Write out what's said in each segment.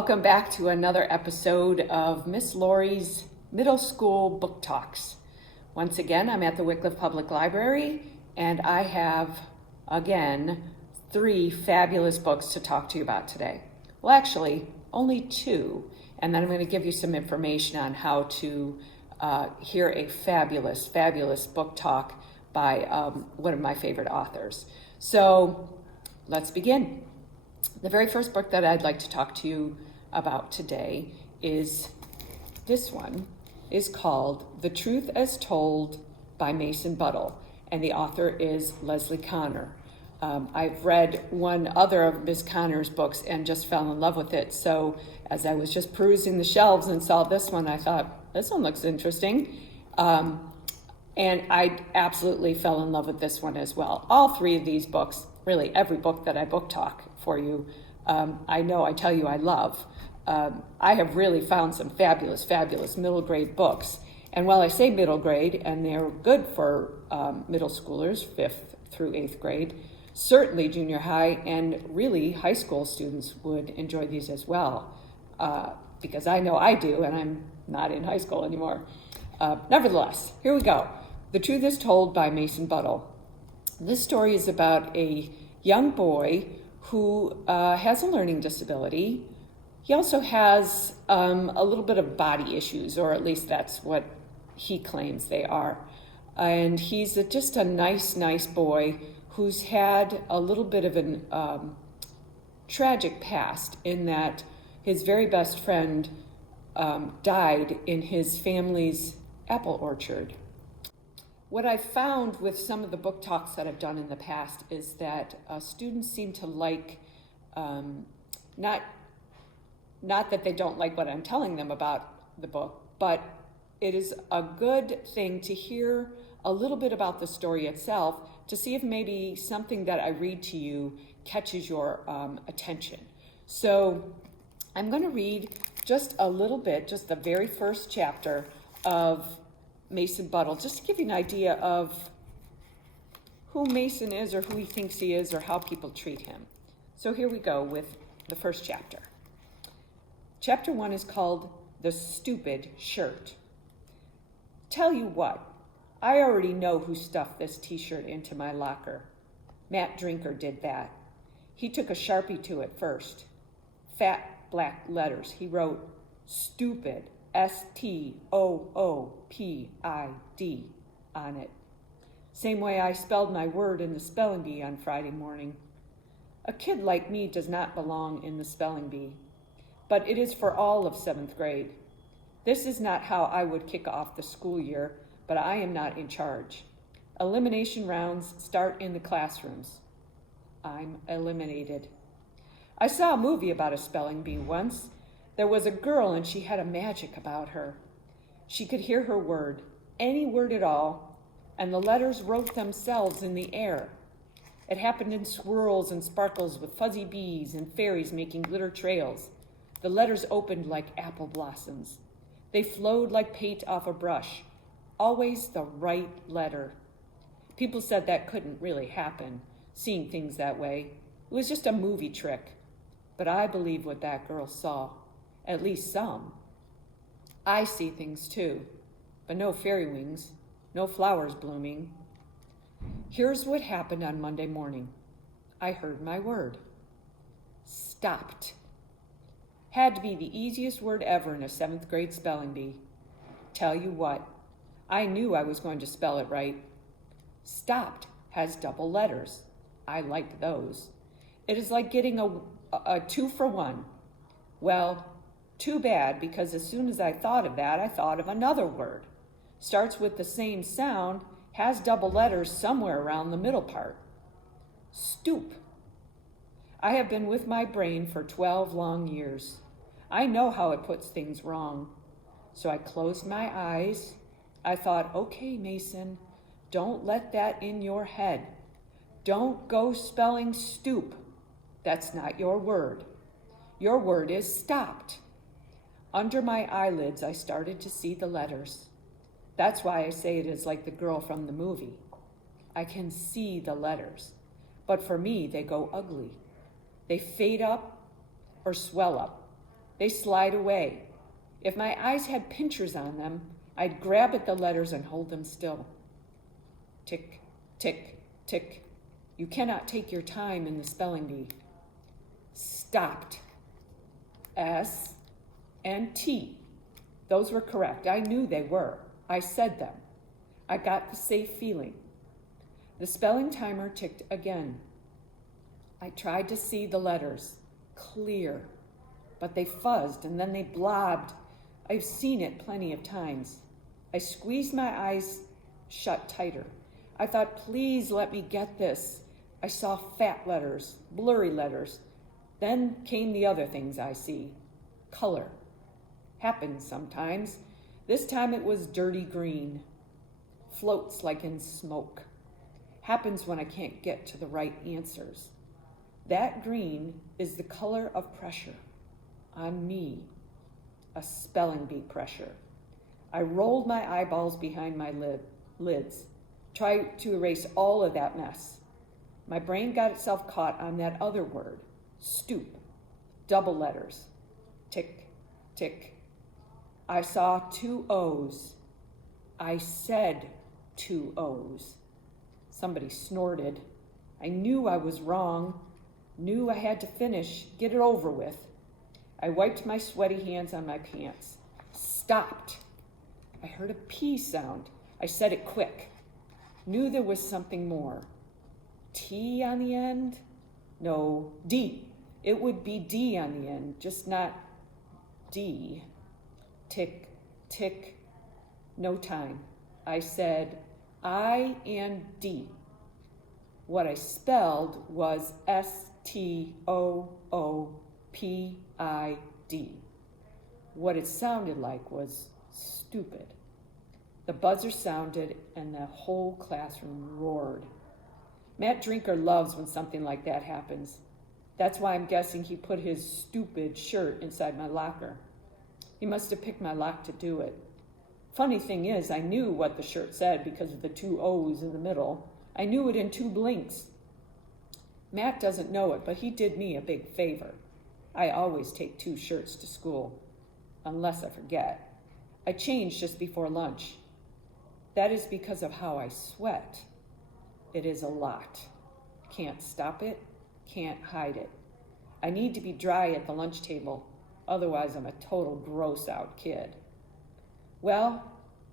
welcome back to another episode of Miss Lori's Middle School Book Talks. Once again, I'm at the Wickliffe Public Library, and I have, again, 3 fabulous books to talk to you about today. Well, actually, only 2, and then I'm going to give you some information on how to hear a fabulous, fabulous book talk by one of my favorite authors. So, let's begin. The very first book that I'd like to talk to you about today is this one. Is called The Truth as Told by Mason Buttle, and the author is Leslie Connor. I've read one other of Miss Connor's books and just fell in love with it. So as I was just perusing the shelves and saw this one, I thought, this one looks interesting. And I absolutely fell in love with this one as well. All 3 of these books, really every book that I book talk for you, I tell you I love. I have really found some fabulous, fabulous middle grade books. And while I say middle grade, and they're good for middle schoolers, 5th through 8th grade, certainly junior high and really high school students would enjoy these as well, because I know I do, and I'm not in high school anymore. Nevertheless, here we go. The Truth is Told by Mason Buttle. This story is about a young boy who has a learning disability. He also has a little bit of body issues, or at least that's what he claims they are. And he's just a nice, nice boy who's had a little bit of an tragic past in that his very best friend died in his family's apple orchard. What I've found with some of the book talks that I've done in the past is that students seem to like, not that they don't like what I'm telling them about the book, but it is a good thing to hear a little bit about the story itself to see if maybe something that I read to you catches your attention. So I'm going to read just a little bit, just the very first chapter of Mason Buttle, just to give you an idea of who Mason is or who he thinks he is or how people treat him. So here we go with the first chapter. Chapter 1 is called The Stupid Shirt. Tell you what, I already know who stuffed this t-shirt into my locker. Matt Drinker did that. He took a Sharpie to it first. Fat black letters. He wrote stupid, S-T-O-O-P-I-D on it. Same way I spelled my word in the spelling bee on Friday morning. A kid like me does not belong in the spelling bee, but it is for all of 7th grade. This is not how I would kick off the school year, but I am not in charge. Elimination rounds start in the classrooms. I'm eliminated. I saw a movie about a spelling bee once. There was a girl and she had a magic about her. She could hear her word, any word at all, and the letters wrote themselves in the air. It happened in swirls and sparkles with fuzzy bees and fairies making glitter trails. The letters opened like apple blossoms. They flowed like paint off a brush, always the right letter. People said that couldn't really happen, seeing things that way. It was just a movie trick. But I believe what that girl saw, at least some. I see things too, but no fairy wings, no flowers blooming. Here's what happened on Monday morning. I heard my word. Stopped. Had to be the easiest word ever in a 7th grade spelling bee. Tell you what, I knew I was going to spell it right. Stopped has double letters. I liked those. It is like getting a 2 for 1. Well, too bad, because as soon as I thought of that, I thought of another word. Starts with the same sound, has double letters somewhere around the middle part. Stoop. I have been with my brain for 12 long years. I know how it puts things wrong. So I closed my eyes. I thought, okay, Mason, don't let that in your head. Don't go spelling stoop. That's not your word. Your word is stopped. Under my eyelids, I started to see the letters. That's why I say it is like the girl from the movie. I can see the letters, but for me, they go ugly. They fade up or swell up. They slide away. If my eyes had pinchers on them, I'd grab at the letters and hold them still. Tick, tick, tick. You cannot take your time in the spelling bee. Stopped. S and T. Those were correct. I knew they were. I said them. I got the safe feeling. The spelling timer ticked again. I tried to see the letters, clear, but they fuzzed and then they blobbed. I've seen it plenty of times. I squeezed my eyes shut tighter. I thought, please let me get this. I saw fat letters, blurry letters. Then came the other things I see. Color. Happens sometimes. This time it was dirty green. Floats like in smoke. Happens when I can't get to the right answers. That green is the color of pressure on me, a spelling bee pressure. I rolled my eyeballs behind my lids, tried to erase all of that mess. My brain got itself caught on that other word, stoop, double letters, tick, tick. I saw 2 O's. I said 2 O's. Somebody snorted. I knew I was wrong, knew I had to finish, get it over with. I wiped my sweaty hands on my pants. Stopped. I heard a P sound. I said it quick. Knew there was something more. T on the end? No, D. It would be D on the end, just not D. Tick, tick. No time. I said I and D. What I spelled was STOOPID. What it sounded like was stupid. The buzzer sounded and the whole classroom roared. Matt Drinker loves when something like that happens. That's why I'm guessing he put his stupid shirt inside my locker. He must have picked my lock to do it. Funny thing is, I knew what the shirt said because of the 2 O's in the middle. I knew it in 2 blinks. Matt doesn't know it, but he did me a big favor. I always take 2 shirts to school, unless I forget. I change just before lunch. That is because of how I sweat. It is a lot. Can't stop it, can't hide it. I need to be dry at the lunch table, otherwise I'm a total gross-out kid. Well,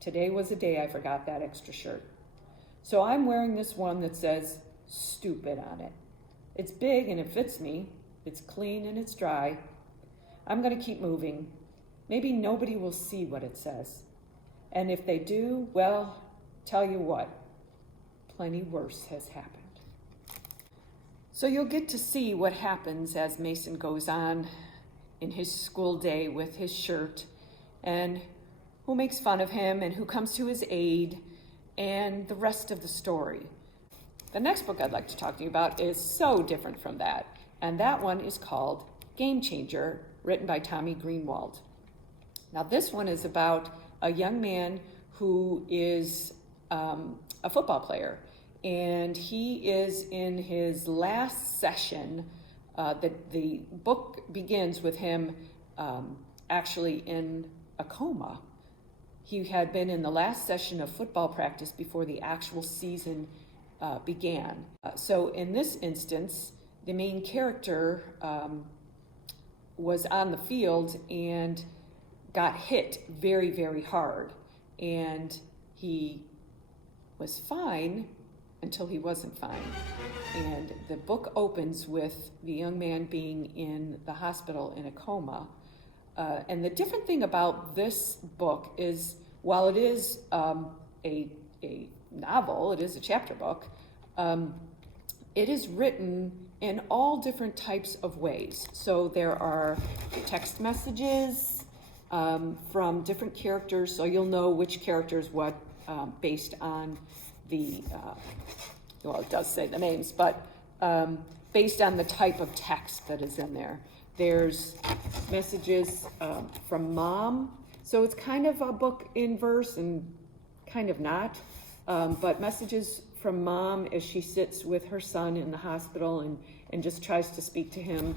today was the day I forgot that extra shirt. So I'm wearing this one that says stupid on it. It's big and it fits me. It's clean and it's dry. I'm going to keep moving. Maybe nobody will see what it says. And if they do, well, tell you what, plenty worse has happened. So you'll get to see what happens as Mason goes on in his school day with his shirt, and who makes fun of him and who comes to his aid, and the rest of the story. The next book I'd like to talk to you about is so different from that, and that one is called Game Changer, written by Tommy Greenwald. Now this one is about a young man who is a football player, and he is in his last session. The book begins with him actually in a coma. He had been in the last session of football practice before the actual season began. So in this instance, the main character was on the field and got hit very, very hard. And he was fine until he wasn't fine. And the book opens with the young man being in the hospital in a coma. And the different thing about this book is, while it is a novel, it is a chapter book, it is written in all different types of ways. So there are text messages from different characters, so you'll know which character is what based on the, well, it does say the names, but based on the type of text that is in there. There's messages from mom, so it's kind of a book in verse and kind of not, but messages from Mom as she sits with her son in the hospital and just tries to speak to him.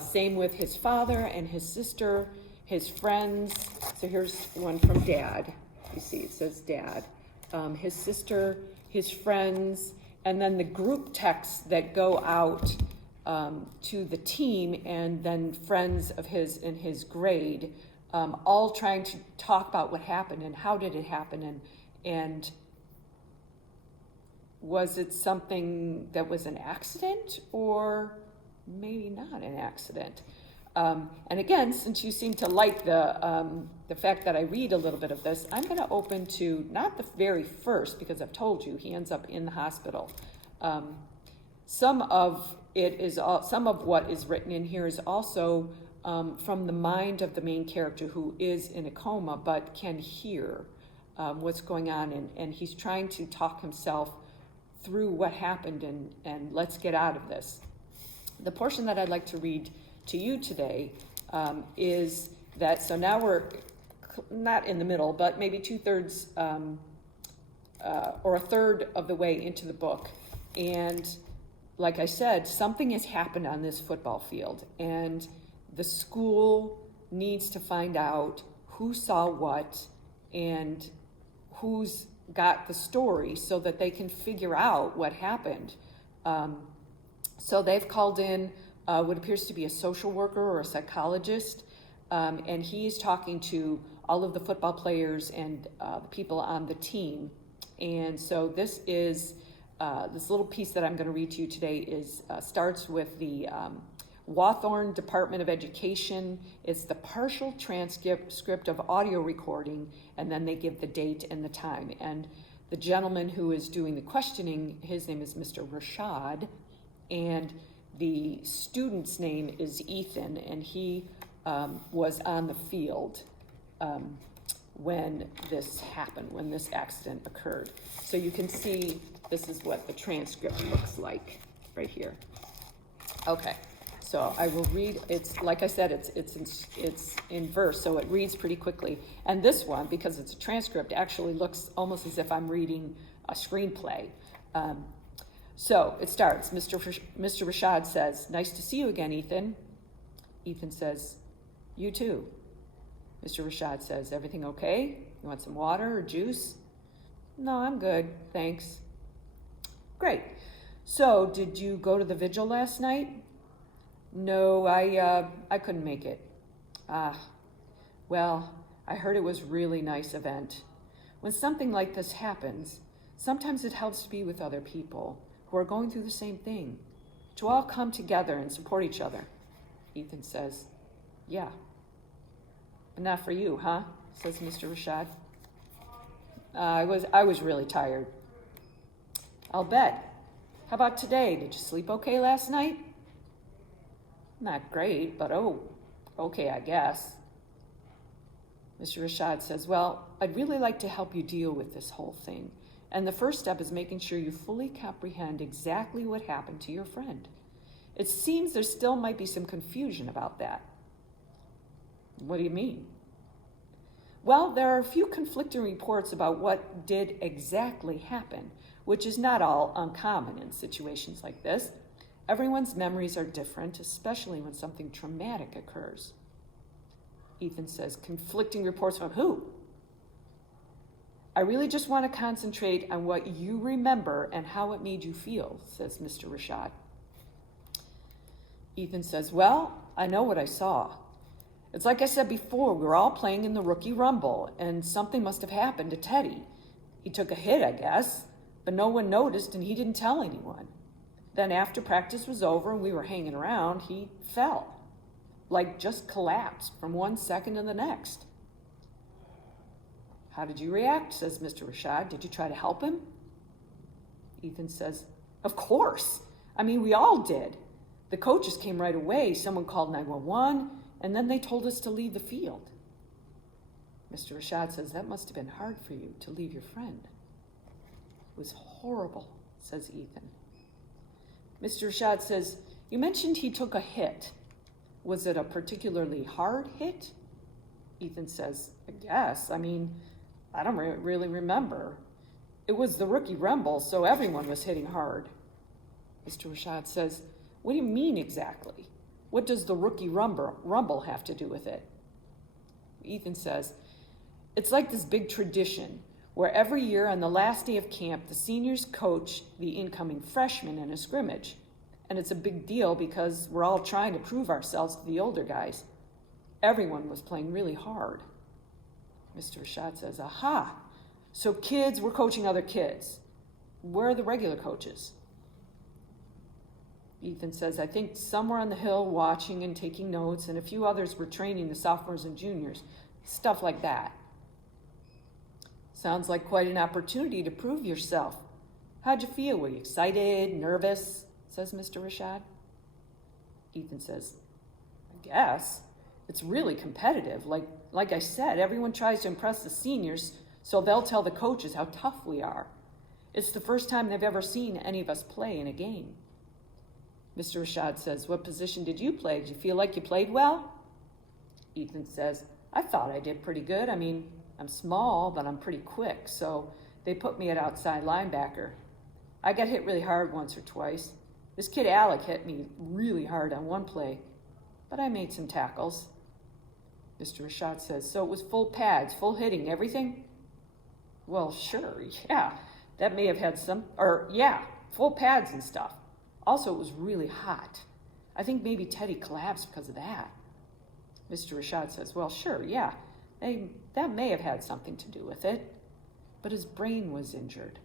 Same with his father and his sister, his friends. So here's one from Dad. You see, it says Dad. His sister, his friends, and then the group texts that go out to the team, and then friends of his in his grade, all trying to talk about what happened and how did it happen, and was it something that was an accident or maybe not an accident? And again, since you seem to like the fact that I read a little bit of this, I'm going to open to not the very first, because I've told you he ends up in the hospital. Some of what is written in here is also from the mind of the main character, who is in a coma but can hear what's going on, and he's trying to talk himself through what happened and let's get out of this. The portion that I'd like to read to you today is that, so now we're not in the middle, but maybe 2/3 or a third of the way into the book. And like I said, something has happened on this football field, and the school needs to find out who saw what and who's got the story so that they can figure out what happened. So they've called in what appears to be a social worker or a psychologist, and he's talking to all of the football players and the people on the team. And so this is this little piece that I'm going to read to you today is starts with the Hawthorne Department of Education. It's the partial transcript of audio recording, and then they give the date and the time. And the gentleman who is doing the questioning, his name is Mr. Rashad, and the student's name is Ethan, and he was on the field when this happened, when this accident occurred. So you can see this is what the transcript looks like right here. Okay. So I will read. It's like I said, it's in verse, so it reads pretty quickly. And this one, because it's a transcript, actually looks almost as if I'm reading a screenplay. So it starts. Mr. Rashad says, "Nice to see you again, Ethan." Ethan says, "You too." Mr. Rashad says, "Everything okay? You want some water or juice?" "No, I'm good, thanks." "Great. So did you go to the vigil last night?" "No, I couldn't make it." Well, I heard it was a really nice event. When something like this happens, sometimes it helps to be with other people who are going through the same thing, to all come together and support each other." Ethan says, "Yeah." "But not for you, huh?" says Mr. Rashad. I was really tired." "I'll bet. How about today? Did you sleep okay last night?" "Not great, but okay, I guess." Mr. Rashad says, "Well, I'd really like to help you deal with this whole thing. And the first step is making sure you fully comprehend exactly what happened to your friend. It seems there still might be some confusion about that." "What do you mean?" "Well, there are a few conflicting reports about what did exactly happen, which is not all uncommon in situations like this. Everyone's memories are different, especially when something traumatic occurs." Ethan says, "Conflicting reports from who?" "I really just want to concentrate on what you remember and how it made you feel," says Mr. Rashad. Ethan says, "Well, I know what I saw. It's like I said before, we were all playing in the rookie rumble, and something must have happened to Teddy. He took a hit, I guess, but no one noticed and he didn't tell anyone. Then after practice was over and we were hanging around, he fell. Like just collapsed from one second to the next." "How did you react?" says Mr. Rashad. "Did you try to help him?" Ethan says, "Of course. I mean, we all did. The coaches came right away. Someone called 911, and then they told us to leave the field." Mr. Rashad says, "That must have been hard for you to leave your friend." "It was horrible," says Ethan. Mr. Rashad says, "You mentioned he took a hit. Was it a particularly hard hit?" Ethan says, "I guess. I mean, I don't really remember. It was the rookie rumble, so everyone was hitting hard. Mr. Rashad says, what do you mean exactly? What does the rookie rumble have to do with it? Ethan says, it's like this big tradition where every year on the last day of camp, the seniors coach the incoming freshmen in a scrimmage. And it's a big deal because we're all trying to prove ourselves to the older guys. Everyone was playing really hard. Mr. Rashad says, aha, so kids were coaching other kids. Where are the regular coaches? Ethan says, I think some were on the hill watching and taking notes, and a few others were training the sophomores and juniors. Stuff like that. Sounds like quite an opportunity to prove yourself. How'd you feel? Were you excited, nervous? Says Mr. Rashad. Ethan says, I guess. It's really competitive. Like I said, everyone tries to impress the seniors, so they'll tell the coaches how tough we are. It's the first time they've ever seen any of us play in a game. Mr. Rashad says, what position did you play? Did you feel like you played well? Ethan says, I thought I did pretty good. I mean, I'm small, but I'm pretty quick, so they put me at outside linebacker. I got hit really hard once or twice. This kid Alec hit me really hard on one play, but I made some tackles. Mr. Rashad says, so it was full pads, full hitting, everything? Well, sure, yeah. That may have had full pads and stuff. Also, it was really hot. I think maybe Teddy collapsed because of that. Mr. Rashad says, well, sure, yeah. That may have had something to do with it. But his brain was injured,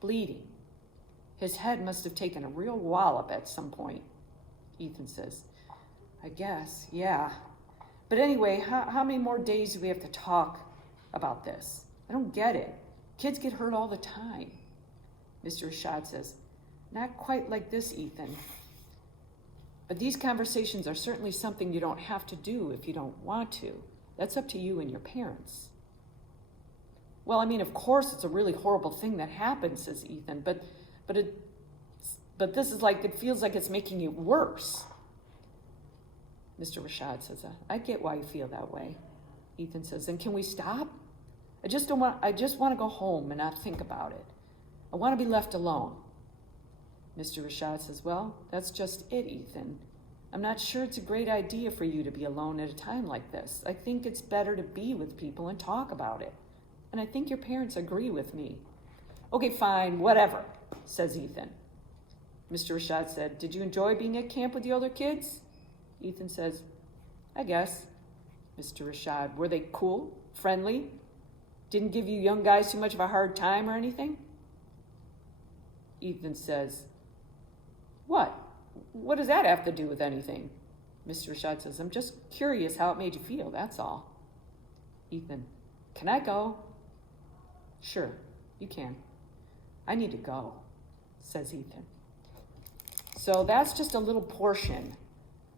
bleeding. His head must have taken a real wallop at some point. Ethan says, I guess, yeah. But anyway, how many more days do we have to talk about this? I don't get it. Kids get hurt all the time. Mr. Rashad says, not quite like this, Ethan. But these conversations are certainly something you don't have to do if you don't want to. That's up to you and your parents. Well, I mean, of course it's a really horrible thing that happened, says Ethan, but this is like, it feels like it's making it worse. Mr. Rashad says, I get why you feel that way. Ethan says, then can we stop? I just want to go home and not think about it. I want to be left alone. Mr. Rashad says, well, that's just it, Ethan. I'm not sure it's a great idea for you to be alone at a time like this. I think it's better to be with people and talk about it. And I think your parents agree with me. Okay, fine, whatever, says Ethan. Mr. Rashad said, did you enjoy being at camp with the older kids? Ethan says, I guess. Mr. Rashad, were they cool, friendly? Didn't give you young guys too much of a hard time or anything? Ethan says, what? What does that have to do with anything? Mr. Rashad says, I'm just curious how it made you feel, that's all. Ethan, can I go? Sure, you can. I need to go, says Ethan. So that's just a little portion.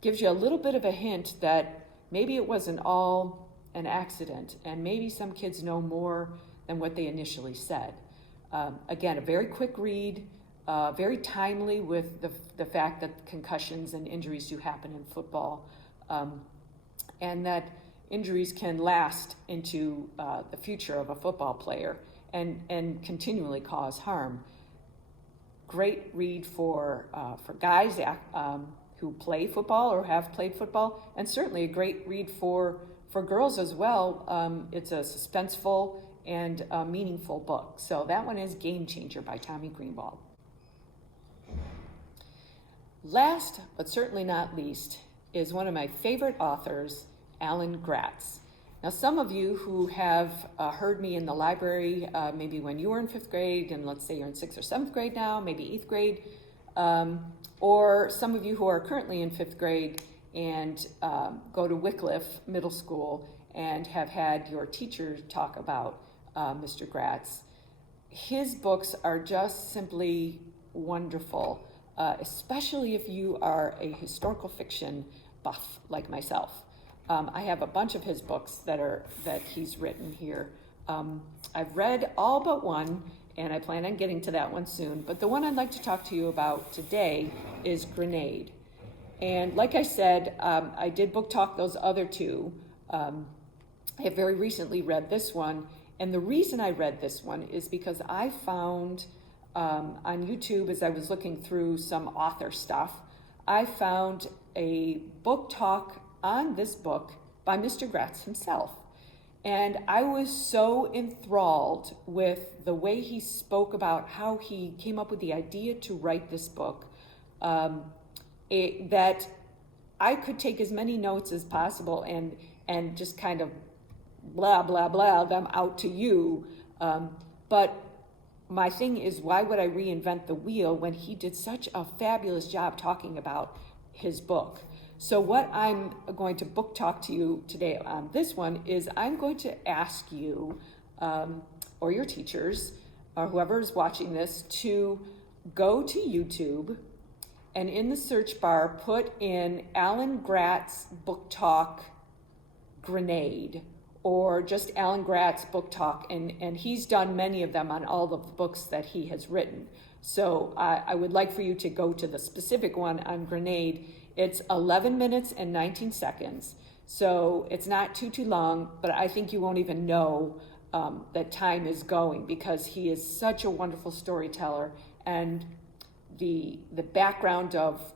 Gives you a little bit of a hint that maybe it wasn't all an accident, and maybe some kids know more than what they initially said. Again, a very quick read, very timely with the fact that concussions and injuries do happen in football, and that injuries can last into the future of a football player and continually cause harm. Great read for guys who play football or have played football, and certainly a great read for girls as well. It's a suspenseful and a meaningful book. So that one is Game Changer by Tommy Greenwald. Last, but certainly not least, is one of my favorite authors, Alan Gratz. Now, some of you who have heard me in the library, maybe when you were in 5th grade, and let's say you're in 6th or 7th grade now, maybe 8th grade, or some of you who are currently in 5th grade and go to Wycliffe Middle School and have had your teacher talk about Mr. Gratz. His books are just simply wonderful, especially if you are a historical fiction buff like myself. I have a bunch of his books that he's written here. I've read all but one, and I plan on getting to that one soon. But the one I'd like to talk to you about today is Grenade. And like I said, I did book talk those other two. I have very recently read this one, And the reason I read this one is because I found on YouTube, as I was looking through some author stuff, I found a book talk on this book by Mr. Gratz himself. And I was so enthralled with the way he spoke about how he came up with the idea to write this book, that I could take as many notes as possible and just kind of blah, blah, blah them out to you. But my thing is, why would I reinvent the wheel when he did such a fabulous job talking about his book? So what I'm going to book talk to you today on this one is I'm going to ask you, or your teachers, or whoever is watching this, to go to YouTube and in the search bar put in Alan Gratz Book Talk Grenade, or just Alan Gratz Book Talk, and he's done many of them on all of the books that he has written. So I would like for you to go to the specific one on Grenade. It's 11 minutes and 19 seconds, so it's not too long, but I think you won't even know that time is going, because he is such a wonderful storyteller, and the background of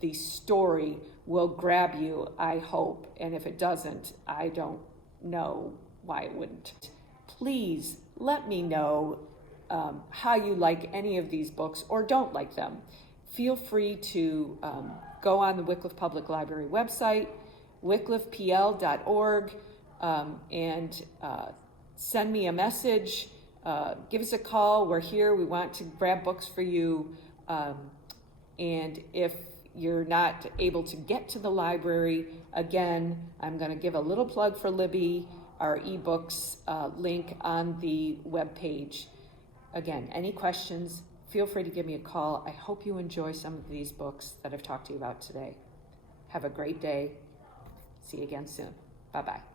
the story will grab you, I hope, and if it doesn't, I don't know why it wouldn't. Please let me know how you like any of these books or don't like them. Feel free to go on the Wickliffe Public Library website, wycliffepl.org, and send me a message. Give us a call. We're here. We want to grab books for you. And if you're not able to get to the library, again, I'm going to give a little plug for Libby, our ebooks link on the webpage. Again, any questions, feel free to give me a call. I hope you enjoy some of these books that I've talked to you about today. Have a great day. See you again soon. Bye-bye.